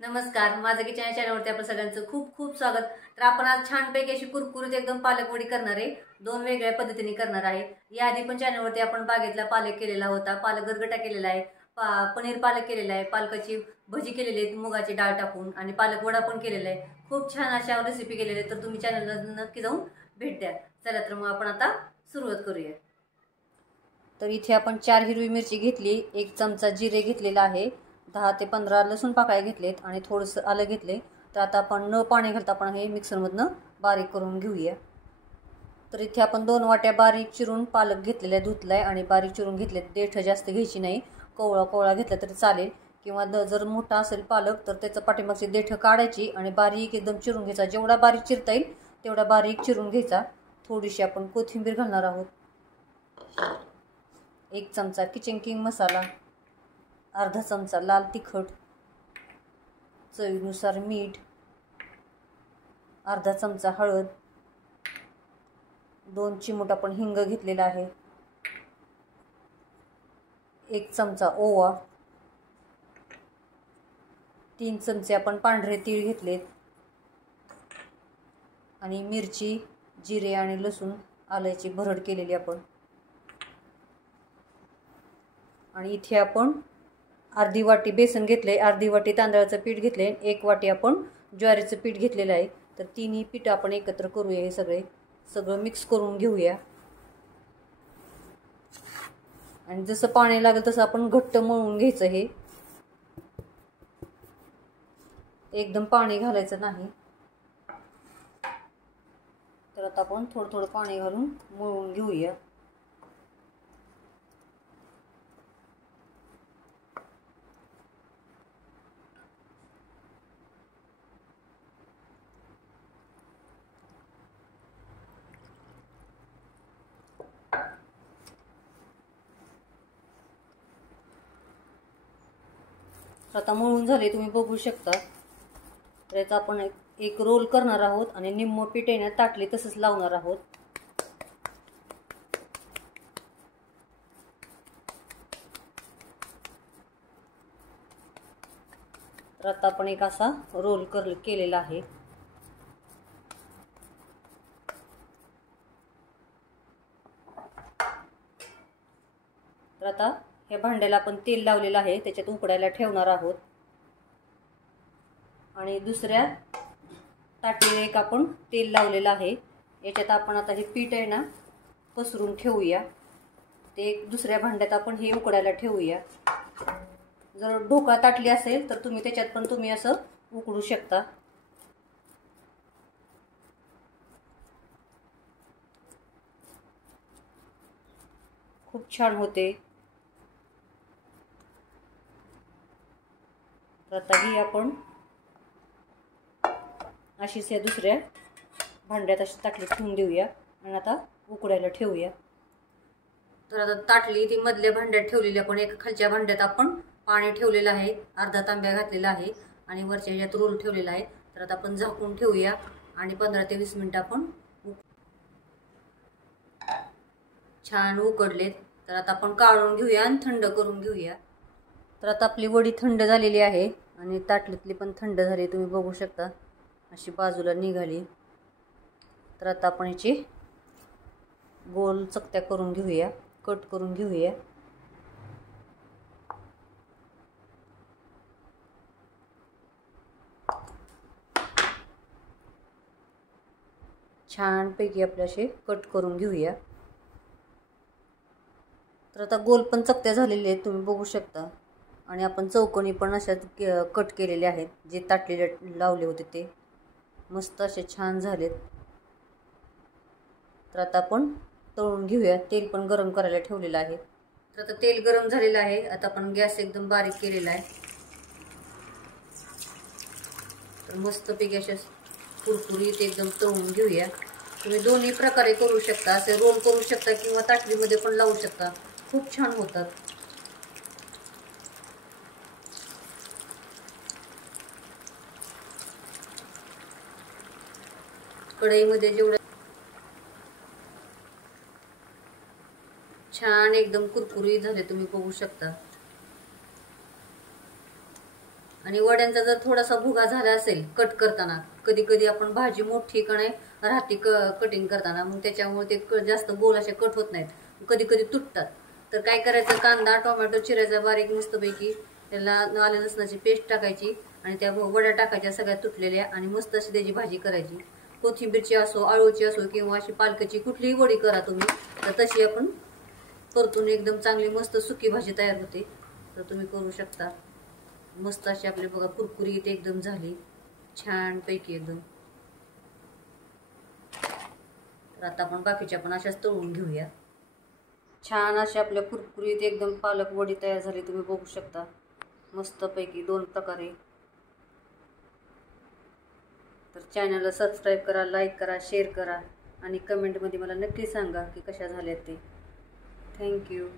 नमस्कार, माझं किचन या चॅनलवरती आपलं सगळ्यांचं खूप खूप स्वागत। तर आपण आज छानपैकी अशी कुरकुरीत एकदम पालक वडी करणार आहे। दोन वेगळ्या पद्धतीने करणार आहे। याआधी पण चॅनलवरती आपण बागेतला पालक केलेला होता, पालक गरगटा केलेला आहे, पनीर पालक केलेला आहे, पालकाची भजी केलेली आहे मुगाची डाळ टाकून, आणि पालक वडा पण केलेला आहे। खूप छान अशा रेसिपी केलेल्या आहेत, तर तुम्ही चॅनलला नक्की जाऊन भेट द्या। चला तर मग आपण आता सुरुवात करूया। तर इथे आपण 4 हिरवी मिरची घेतली, 1 चमचा जिरे घेतलेला आहे, 10 ते 15 लसूण पाकळ्या घेतलेत आणि थोडंसं आलं घेतले। तर आता आपण न पाणी घालता आपण हे मिक्सरमधनं बारीक करून घेऊया। तर इथे आपण 2 वाट्या बारीक चिरून पालक घेतलेला धुतलाय आणि बारीक चिरून घेतले। देठ जास्त घ्यायची नाही, कोवळा कोवळा घेतला तरी चालेल, किंवा जर मोठा असेल पालक तर त्याचं पाठीमागची देठ काढायची आणि बारीक एकदम चिरून घ्यायचा। जेवढा बारीक चिरता येईल तेवढा बारीक चिरून घ्यायचा। थोडीशी आपण कोथिंबीर घालणार आहोत, 1 चमचा किचन किंग मसाला, अर्धा चमचा लाल तिखट, चवीनुसार मीठ, अर्धा चमचा हळद, 2 चिमूट आपण हिंग घेतलेला आहे, 1 चमचा ओवा, 3 चमचे आपण पांढरे तीळ घेतलेत, आणि मिरची, जिरे आणि लसूण आल्याची भरड केलेली आपण। आणि इथे आपण अर्धी वाटी बेसन घेतले, अर्धी वाटी तांदळाचं पीठ घेतले, 1 वाटी आपण ज्वारीचं पीठ घेतलेलं आहे। तर तिन्ही पीठ आपण एकत्र करूया, हे सगळं मिक्स करून घेऊया। आणि जसं पाणी लागेल तसं आपण घट्ट मळून घ्यायचं। हे एकदम पाणी घालायचं नाही। तर आता आपण थोडं थोडं पाणी घालून मळून घेऊया। आता मळून झाले, तुम्ही बघू शकता। तर याचा आपण एक रोल करणार आहोत आणि निम्म पीठ येण्यात ताटली तसंच लावणार आहोत। तर आता आपण एक असा रोल केलेला आहे। तर आता या भांड्याला आपण तेल लावलेलं आहे, त्याच्यात उकडायला ठेवणार आहोत। आणि दुसऱ्या ताटीला एक आपण तेल लावलेलं आहे, याच्यात आपण आता हे पीठ आहे ना पसरून ठेवूया। ते दुसऱ्या भांड्यात आपण हे उकडायला ठेवूया। जर ढोकळा ताटली असेल तर तुम्ही त्याच्यात पण तुम्ही असं उकडू शकता। खूप छान होते। तर आता ही आपण अशीच या दुसऱ्या भांड्यात अशी ताटली ठेवून देऊया आणि आता उकडायला ठेवूया। तर आता ताटली ती मधल्या भांड्यात ठेवलेली आपण, एक खालच्या भांड्यात आपण पाणी ठेवलेलं आहे, अर्धा तांब्या घातलेला आहे आणि वरच्या ह्याच्यात रोल ठेवलेला आहे। तर आता आपण झाकून ठेवूया आणि 15 ते 20 मिनिटं आपण छान उकडलेत। तर आता आपण काढून घेऊया आणि थंड करून घेऊया। तर आता आपली वडी थंड झालेली आहे आणि ताटलीतली पण थंड झाली, तुम्ही बघू शकता अशी बाजूला निघाली। तर आता आपण याची गोल चकत्या करून घेऊया, कट करून घेऊया। छानपैकी आपले असे कट करून घेऊया। तर आता गोल पण चकत्या झालेल्या आहेत, तुम्ही बघू शकता। आणि आपण चौकोनी पण अशा कट केलेले आहेत, जे ताटलीला लावले होते ते मस्त असे छान झालेत। तर आता आपण तळून घेऊया, तेल पण गरम करायला ठेवलेलं आहे। तर आता तेल गरम झालेलं आहे, आता आपण गॅस एकदम बारीक केलेला आहे। तर मस्तपैकी अशा कुरकुरीत एकदम तळून घेऊया। तुम्ही दोन्ही प्रकारे करू शकता, असे रोल करू शकता किंवा ताटलीमध्ये पण लावू शकता, खूप छान होतात। कढईमध्ये जेवढे छान एकदम कुरकुरीत झाले, तुम्ही बघू शकता। आणि वड्यांचा जर थोडासा भुगा झाला असेल कट करताना, कधी कधी आपण भाजी मोठी का नाही राहते कटिंग करताना, मग त्याच्यामुळे ते जास्त गोल असे कट होत नाहीत, कधी कधी तुटतात. तर काय करायचं, कांदा टोमॅटो चिरायचा बारीक मस्तपैकी, त्याला आलं लसणाची पेस्ट टाकायची आणि त्या वड्या टाकायच्या सगळ्या तुटलेल्या, आणि मस्त अशी त्याची भाजी करायची. कोथिंबीरची असो, आळूची असो, किंवा अशी पालकाची कुठलीही वडी करा तुम्ही, तर तशी आपण परतून एकदम चांगली मस्त सुकी भाजी तयार होते. तर तुम्ही करू शकता. मस्त अशी आपली बघा कुरकुरीत एकदम झाली, छान पैकी एकदम. तर आता आपण बाकीच्या पण अशाच तळून घेऊया. छान अशी आपल्या कुरकुरीत एकदम पालक वडी तयार झाली, तुम्ही बघू शकता मस्त पैकी 2 प्रकारे. तर चॅनलला सबस्क्राईब करा, लाईक करा, शेअर करा आणि कमेंटमध्ये मला नक्की सांगा की कशा झाल्यात ते. थँक्यू.